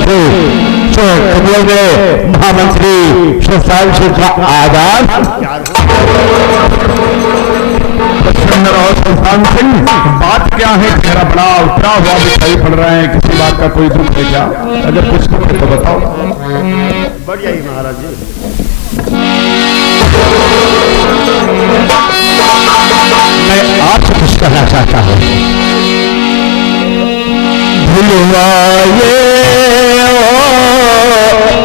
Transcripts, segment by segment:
थे कमल में महामंत्री सुल्तान सिंह का आजाद और सुल्तान सिंह, बात क्या है? चेहरा बड़ा उतरा हुआ दिखाई पड़ रहा है, किसी बात का कोई दुख है क्या? अगर कुछ दुख है तो बताओ। बढ़िया ही महाराज जी। मैं आपसे कुछ कहना चाहता हूं। भुलवाए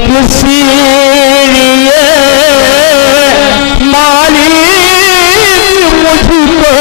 किसी लिए मालिक मुझको,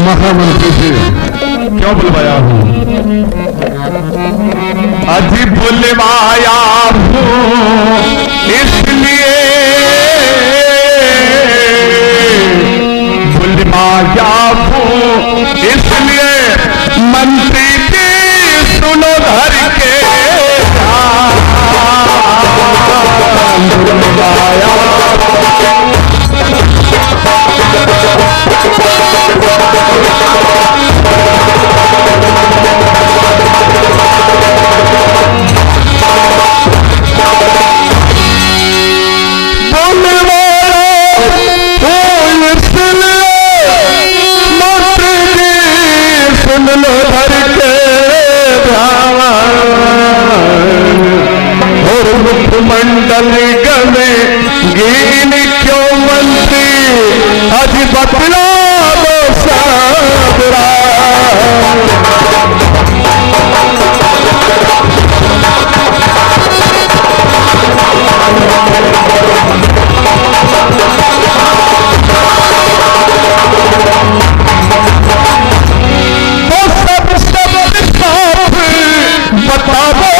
महामंत्री जी क्यों बुलवाया हूं? अभी बुलवाया हूं इसलिए, बुलवाया हूं इसलिए मंत्री जी सुनो धर के, बुलवाया मंडल गमे गीन क्यों मंत्री अभी बतला दो साबरा, तो सब साफ बता दो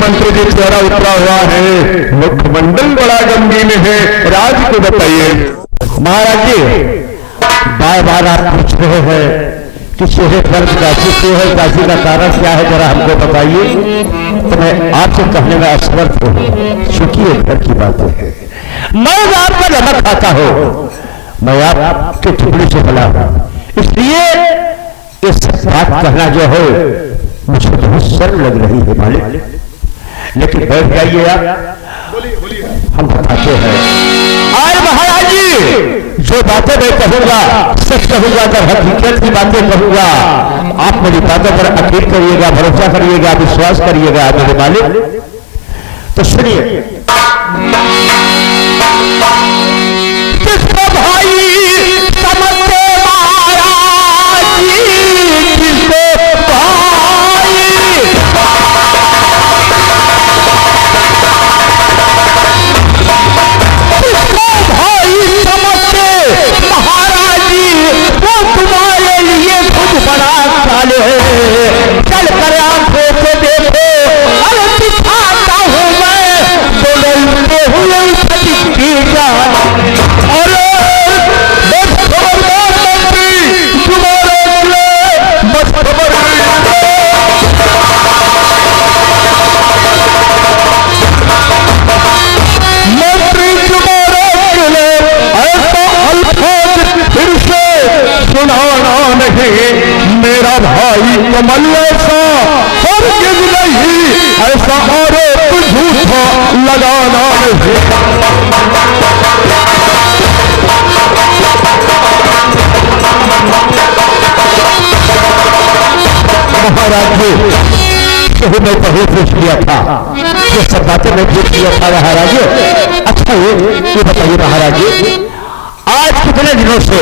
मंत्री जी चेहरा उतरा हुआ है, मुखमंडल बड़ा गमगीन है, राज को बताइए। महाराज जी बार बार आप पूछ रहे हैं कि चेहरे पर काशी क्यों है, काशी का कारण क्या है, जरा हमको बताइए। तो मैं आपसे कहने में असमर्थ हूँ, चूंकि ये घर की बातें हैं। मैं आपका नमक खाता हूँ, मैं आपके टुकड़े से बना हूँ, इसलिए इस बात कहना जो है मुझे बहुत शर्म लग रही है मालिक। लेकिन बैठ जाइए आप, हम बताते हैं। आज महाराज जी जो बातें मैं कहूंगा सच कहूंगा, जब हकीकत की बातें कहूंगा आप मेरी बातों पर यकीन करिएगा, भरोसा करिएगा, विश्वास करिएगा मेरे मालिक। तो सुनिए, भाई समझते महाराज जी किसको भाई, महाराज जी वो तुम्हारे लिए खुद बड़ा साल है, चल कर आंखों से देखो, अरे दिखाता हूँ मैं बोलते हुए सच्ची जान। अरे खबरदार मंत्री तुम्हारे लिए मत खबर मंत्री तुम्हारे लिए ऐसा अल्फाज फिर से सुनाना नहीं, मेरा भाई कमल ऐसा हरगिज़ नहीं, ऐसा आरोप झूठा लगाना नहीं। महाराज जी मैं पहले पूछ लिया था, ये सब बातें मैं पूछ लिया था महाराज जी। अच्छा ये बताइए महाराज जी, आज कितने दिनों से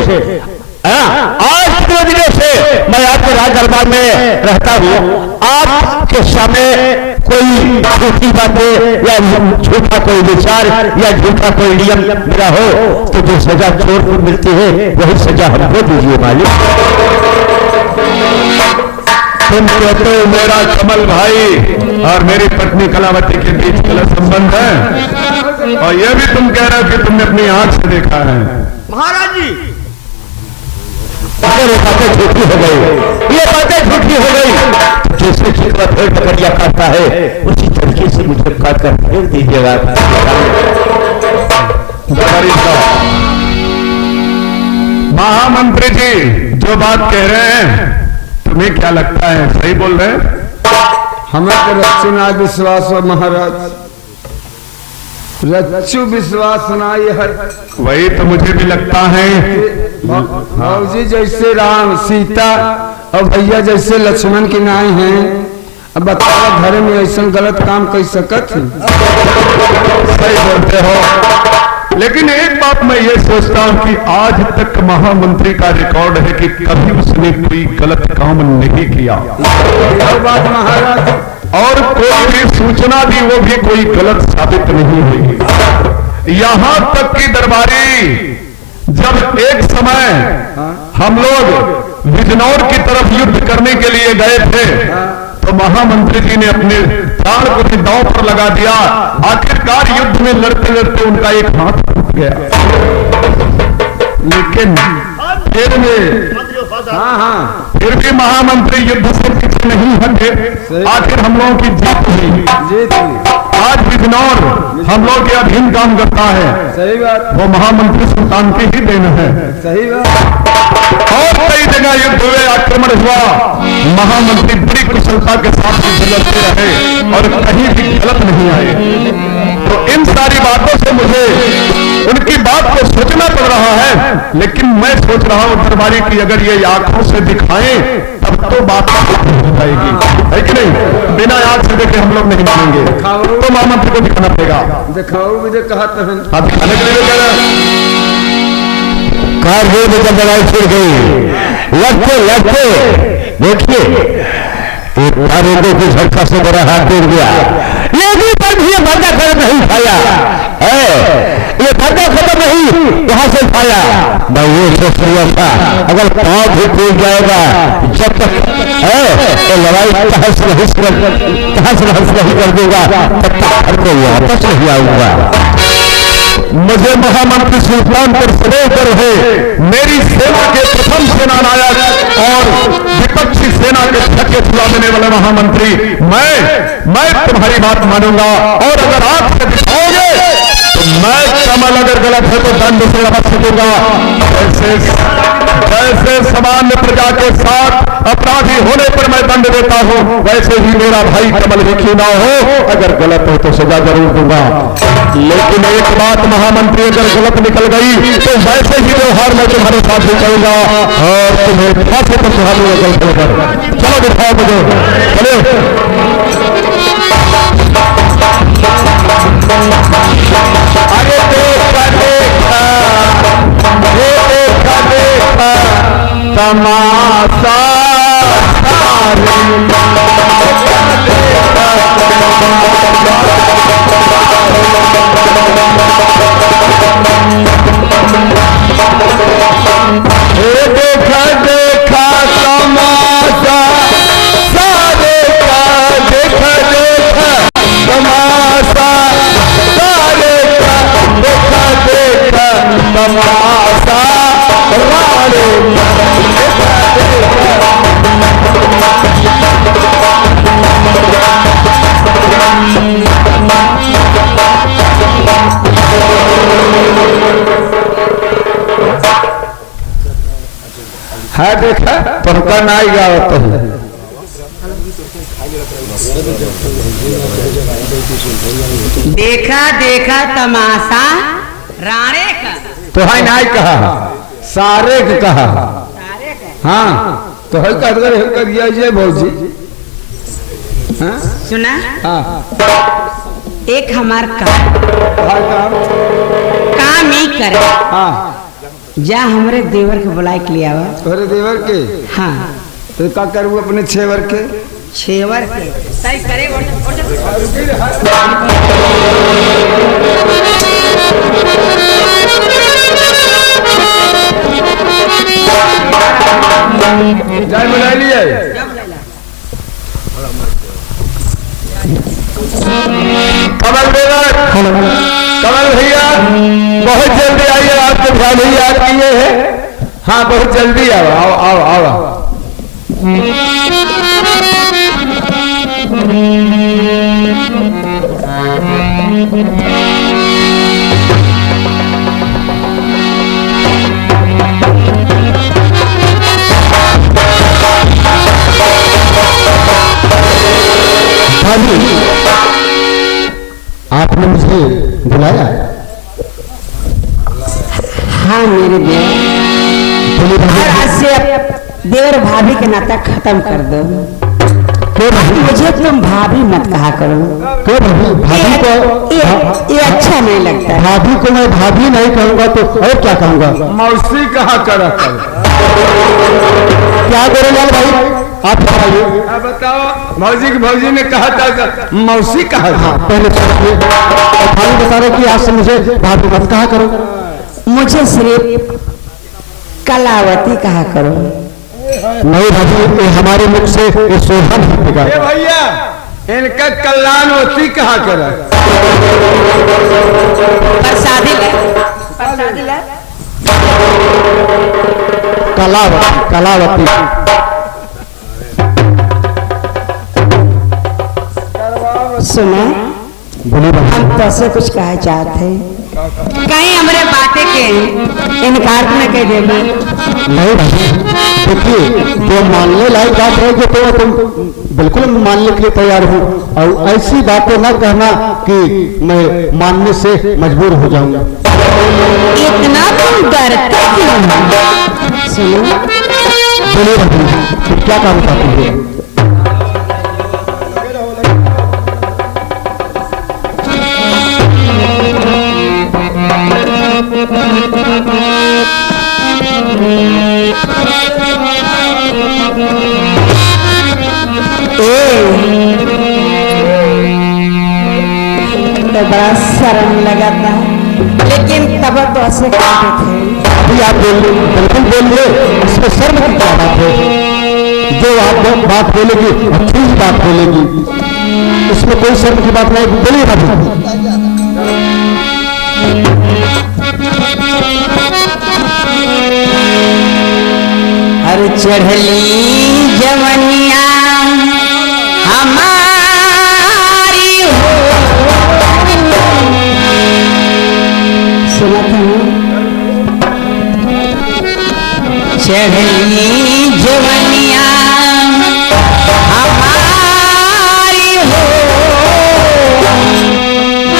आज कितने दिनों से मैं आपके राज दरबार में रहता हूँ, आपके सामने कोई झूठी बातें या झूठा कोई विचार या झूठा कोई नियम मेरा हो तो जो सजा चोर को मिलती है वही सजा हमको दीजिए मालिक। तुम कहते हो मेरा कमल भाई और मेरी पत्नी कलावती के बीच गलत संबंध है, और यह भी तुम कह रहे हो कि तुमने अपनी आंख से देखा है। महाराज जी अगर ये बातें झूठी हो गई, ये बातें झूठी हो गई, जैसे चित्र फेर पकड़िया काटता है उसी तरीके से मुझे काट कर फेर दीजिएगा। महामंत्री जी जो बात कह रहे हैं तुम्हें क्या लगता है, सही बोल रहे हैं? हमें तो रच्चू ना विश्वास हो महाराज, रच्चू विश्वास ना ये है। वही तो मुझे भी लगता है। भाजी जैसे राम सीता और भैया जैसे लक्ष्मण के नाय हैं, अब बताओ घर में ऐसा गलत काम कर सकत। सही बोलते हो, लेकिन एक बात मैं ये सोचता हूँ कि आज तक महामंत्री का रिकॉर्ड है कि कभी उसने कोई गलत काम नहीं किया। यह बात महाराज, और कोई भी सूचना दी वो भी कोई गलत साबित नहीं हुई। यहाँ तक कि दरबारी जब एक समय हम लोग बिजनौर की तरफ युद्ध करने के लिए गए थे तो महामंत्री जी ने अपने प्राण को भी दांव पर लगा दिया। आखिरकार युद्ध में लड़ते लड़ते उनका एक हाथ टूट गया, लेकिन फिर में फिर भी महामंत्री युद्ध से पीछे नहीं हटे। आखिर हम लोगों की जीत हुई। आज बिजनौर हम लोग के अधीन काम करता है। सही बात, वो महामंत्री सुल्तान की ही देन है। सही बात। और कई जगह युद्ध हुए, आक्रमण हुआ, महामंत्री बड़ी कुशलता के साथ लड़ते रहे और कहीं भी गलत नहीं आए। तो इन सारी बातों से मुझे उनकी बात को सोचना पड़ रहा है, लेकिन मैं सोच रहा हूं दरबारी की अगर ये आंखों से दिखाएं तब तो बात हो जाएगी, है कि नहीं? बिना आंख से देखे हम लोग नहीं मानेंगे, तो महामंत्री को दिखाना पड़ेगा। दिखाओ भी कहा दिखाने के लिए कह रहे कार जब लड़ाई छिड़ गई, लगते देखिए एक कारों की झटका से मेरा हाथ टूट गया, लेकिन पर भी ये भद्दा खत्म नहीं खाया ये भद्दा खत्म नहीं यहाँ से खाया। मैं ये सोच रहा था अगर पाँव भी टूट जाएगा जब तक तो लड़ाई कहाँ से नहीं कर दूंगा तब तक घर को वापस नहीं आऊंगा। मुझे महामंत्री सुल्तानपुर सरोवर है, मेरी सेना के प्रथम सेनानायक और विपक्षी सेना के छक्के छुड़ा देने वाले महामंत्री, मैं तुम्हारी बात मानूंगा और अगर आप से दिखाओगे तो मैं कमल अगर गलत है तो दंड से लगा सकूंगा। ऐसे जैसे सामान्य प्रजा के साथ अपराधी होने पर मैं दंड देता हूँ, वैसे ही मेरा भाई कमल भी ना हो, अगर गलत हो तो सजा जरूर दूंगा। लेकिन एक बात महामंत्री, अगर गलत निकल गई तो वैसे ही व्यवहार मैं तुम्हारे साथ भी करूंगा और तुम्हें फांसी पर चढ़ा दूंगा गलत होकर। चलो दिखाओ मुझे, चलो। अरे देखा देखा, ये देखा देखा तमाशा देखा देखा तमाशा सारे का, देखा देखा तमाशा सारे का, देखा देखा तमाशा रारे है देखा तुमका नाई गावत है। देखा देखा तमाशा राणे का, तो है नाई कहा, सारे के कहा। सारे का। हाँ तो है कर दिया जय भौजी। हाँ सुना, हाँ एक हमार काम ही करे, हाँ जा हमरे देवर के बुलाए के लिए आवा। तोरे देवर के, हाँ तो का करू अपने छेवर के? छेवर के सही करे। जाए बुला लिए। कमल देवर, कमल भैया बहुत जल्दी आइए, आपके भाई याद किए हैं। हाँ बहुत जल्दी आओ आओ आओ आओ। आपने मुझे बुलाया? हाँ मेरे देवर, और आज से देवर भाभी के नाता खत्म कर दो। मुझे तुम भाभी मत कहा करो। क्यों भाभी? भाभी को ये अच्छा नहीं लगता है। भाभी को मैं भाभी नहीं कहूंगा तो और क्या कहूंगा? मौसी कहा कर क्या करें लाल भाई, आप बताइए। बताओ। भौजी ने कहा था मौसी कहा था। पहले सोचिए, भाभी बता रहे कि आज से मुझे भाभी मत कहा करो। मुझे सिर्फ कलावती कहा करो। नहीं भाभी, ये हमारे मुख से ये शोभा नहीं देगा। भैया इनका कल्याणवती कहा कर। प्रसादी ला, प्रसादी ला। कलावती, कलावती। सुना, बोली भाभी। हम तो से कुछ कहा चाहते हैं, कहीं हमारे बातें के इनकार न कह देगा। नहीं भाभी, देखिए जो मानने लायक बात रहेगी तो तुम बिल्कुल मानने के लिए तैयार हूँ, और ऐसी बातें न कहना कि मैं मानने से मजबूर हो जाऊंगा। इतना तुम डरते क्यों हो? सुनो, बोलिए भाभी, तुम क्या काम चाहती हो? तो बड़ा शर्म लगा था, लेकिन तब तो ऐसे कहते थे। अभी आप बोलिए, बिल्कुल बोलिए, इसमें शर्म की क्या बात है? जो आप बात बोलेगी अच्छी ही बात बोलेगी, इसमें कोई शर्म की बात नहीं। बोलिए भाभी। हर चढ़ली जवनिया हमारी हो। सुना था चढ़ी जवनिया हमारी हो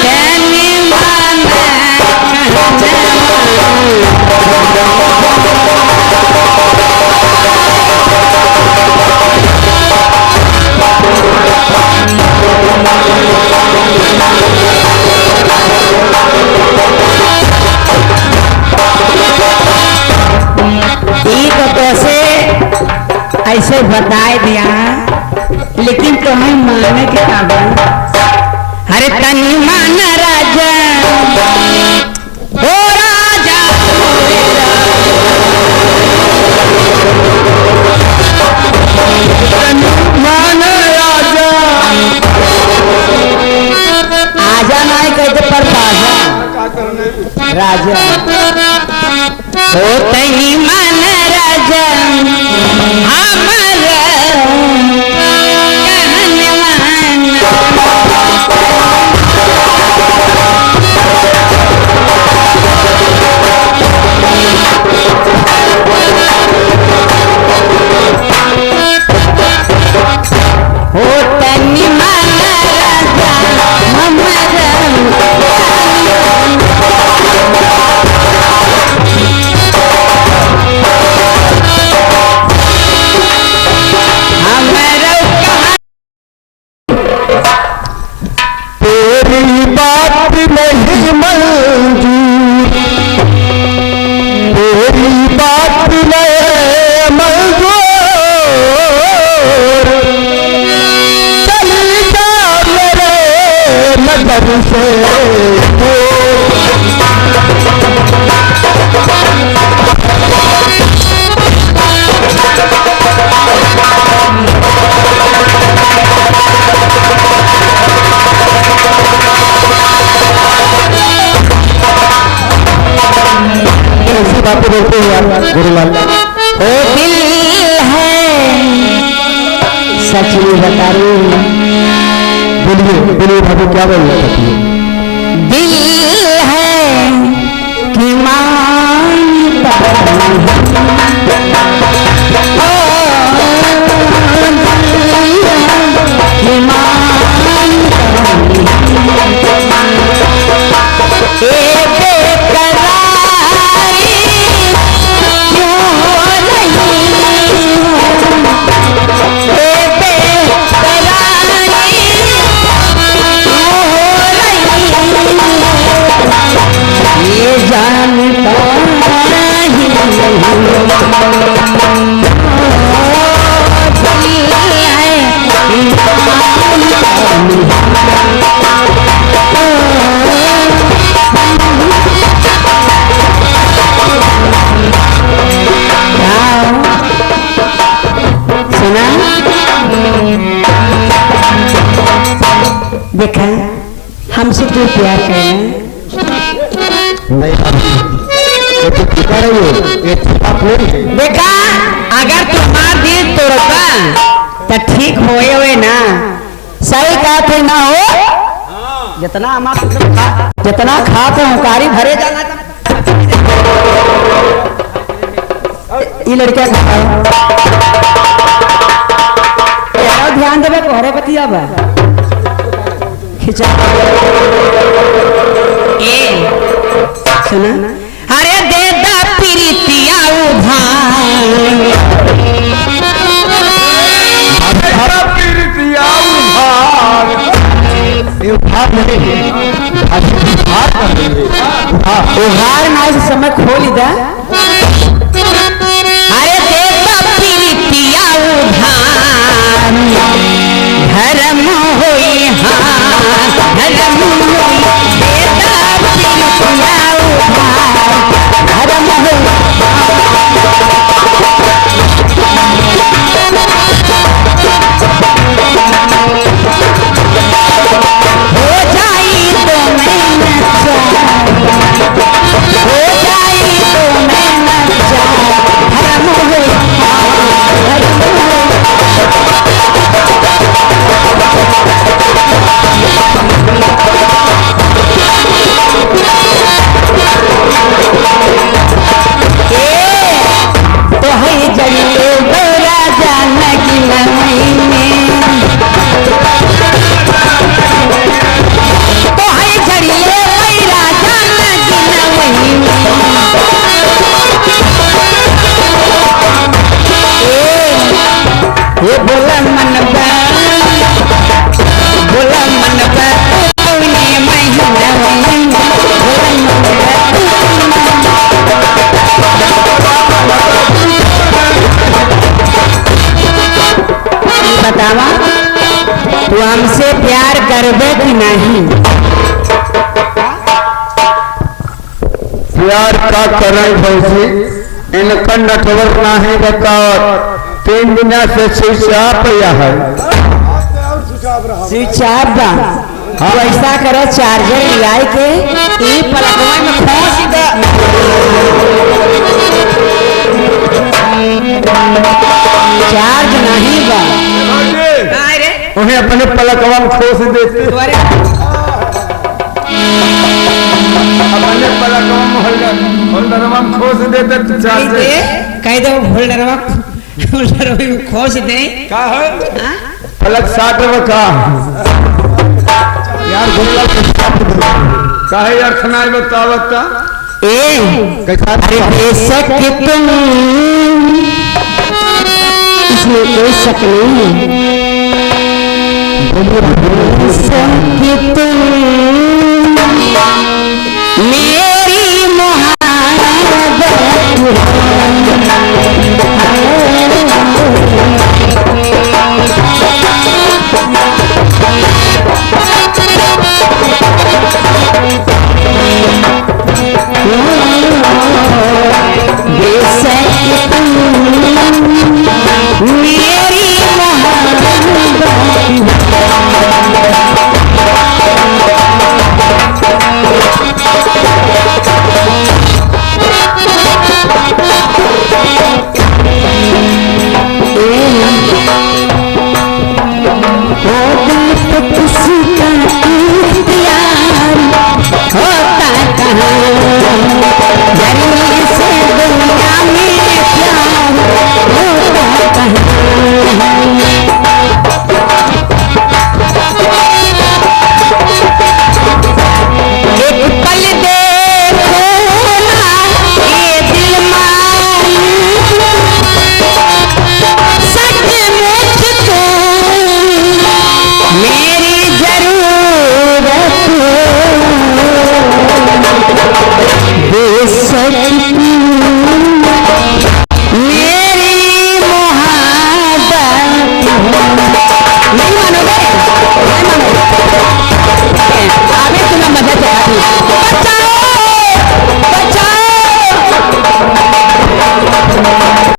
कहने माना ऐसे बताए दिया लेकिन तुम्हें माने के काबिल अरे तनी मान राजा ओ राजा मान राजा आजा नहीं कहते पर राजा ओ तनी मान राजा हमारा कहने माना ओ तनी माना राजा हमारा तेरी बात नहीं मंजूर, तेरी बात नहीं मंजूर, चली जा मेरे नजर से ऐसी बातें बोलते हो यार गुरुलाल। ओ दिल है सच में बता रही हूँ बोलिए बोलिए भाभी क्या बोल रहे थे? दिल है कि मानता ओ दिल है कि मानता ए बेकरारी क्यों हो रही ए बेकरारी क्यों हो रही ये जानता ही सुना देखा हमसे क्यों प्यार करना नहीं भाभी ये तो टिका रही हो, ये टिका पूरी है। देखा अगर तुम्हार दिल तोड़ता तो ठीक होए हुए ना सही कहते ना हो जितना हमारा जितना खाते हुकारी भरे जाना ये लड़किया यार ध्यान देवे कोहरे पतिया बा खिंचा ए सुना अरे दे दा प्रीतिया उधार ये उधार नहीं है, भाभी उधार कर रही है। उधार ना इस समय खोल दा अरे दे दा प्रीतिया उधार धर्म होई हाँ धर्म होई दे दा प्रीतिया उधार धर्म होई हो जाई तो मैं नचा हो जाई तो मैं नचा धर्म होई धर्म होई नहीं। प्यार का करण भौजी इनका नटवर नहीं बताओ 3 बिना से स्विच या है स्विच ऑफ बा। तो ऐसा करो चार्जर लिया के ई पलकवा में खोस दे। चार्ज नहीं बा। अरे उन्हें अपने पलकवा में खोस देते अरे अपने पलकवा में होल्डरवा में खोस देते तो चार्जर कह दो होल्डरवा में खोस दे। का है हाँ? पलक 60 का यार गुल्ला काहे यार खनाई बतावता कैसा अरे बेशक कि तुम इसमें कोई शक नहीं है। बेशक कि तुम